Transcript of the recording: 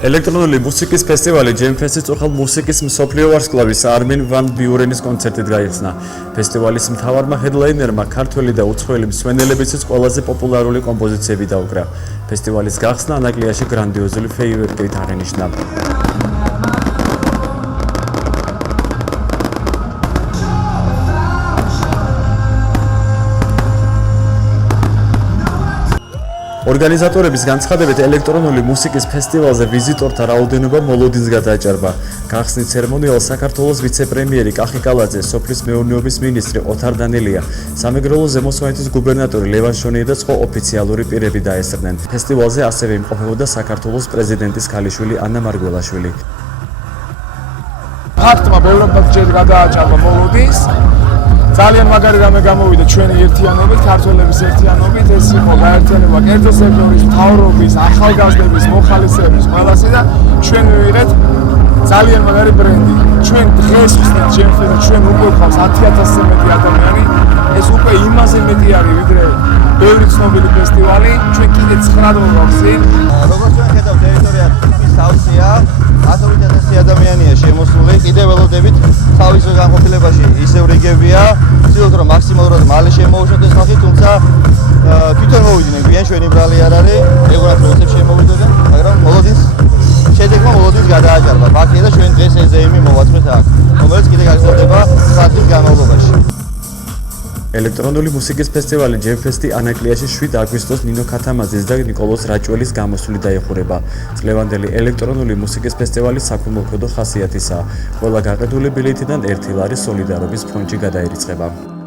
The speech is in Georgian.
ელექტრონული მუსიკის ფესტივალი ჯემფესტის წურხალ მუსიკის მსოფლიო ვარსკვლავის არმინ ვან ბიურენის კონცერტით გაიხსნა. ფესტივალის მთავარმა ჰედლაინერმა ქართველი და უცხოელი მსმენელებისთვის ყველაზე პოპულარული კომპოზიციები დაუკრა. ფესტივალის გახსნა ანაკლიაში გრანდიოზული ფეიერვერკით აღინიშნა. ორგანიზატორების განცხადებით ელექტრონული მუსიკის ფესტივალზე ვიზიტორთა რაოდენობა მოლოდინს გადააჭარბა. გახსნის ცერემონიალს საქართველოს ვიცე-პრემიერი კახი კალაძე, სოფლის მეურნეობის მინისტრი ოთარ დანელია, სამეგრელო ზემო სვანეთის გუბერნატორი ლევან შონია და სხვა ოფიციალური პირები დაესწრნენ. ფესტივალზე ასევე იმყოფებოდა საქართველოს პრეზიდენტის ქალიშვილი ანა მარგველაშვილი. ფაქტმა ბევრად ჯერ გადააჭარბა მოლოდინს. ძალიან მაგარი რამე გამოვიდა ჩვენი ერთიანობით, ქართველების ერთიანობით, ეს იყო გაერთიანება კერძო სექტორის, მთავრობის, ახალგაზრდების, მოხალისეების, ყველასი და ჩვენ ვიღეთ ძალიან მაგარი ბრენდი. ჩვენ დღეს ვსწრებთ ჯემფესტზე, ჩვენ უკვე გვყავს 10,000-ზე მეტი ადამიანი, ეს უკვე იმაზე მეტი არის, ვიდრე ბევრი ცნობილი ფესტივალი, ჩვენ კიდე 9 დრო გვაქვს წინ. როგორც ჩვენ ხედავთ, ტერიტორია სავსეა, 100,000 ადამიანია შემოსული, კიდევ ველოდებით თავის განყოფილებაში ისევ რიგებია. ვცდილობთ რომ მაქსიმალურად მალე შემოუშვათ ხალხი, თუმცა თვითონ მოვიდნენ, გვიან ჩვენი ბრალი არ არის, ეგრეთ პროცესში შემოვიდნენ, მაგრამ მოლოდინს შედეგმა მოლოდინს გადააჭარბა. ფაქტია და ჩვენ დღეს ეს ზეიმი მოვაწმეთ აქ, რომელიც კიდე გაგრძელდება 9 დღის განმავლობაში. ელექტრონული მუსიკის ფესტივალი ჯემფესტი ანაკლიაში 7 აგვისტოს ნინო ქათამაძის და ნიკოლოს რაჭველის გამოსვლით დაიხურება. წლევანდელი ელექტრონული მუსიკის ფესტივალი საქველმოქმედო ხასიათისაა. ყველა გაყიდული ბილეთიდან 1 ლარი სოლიდარობის ფონდში გადაირიცხება.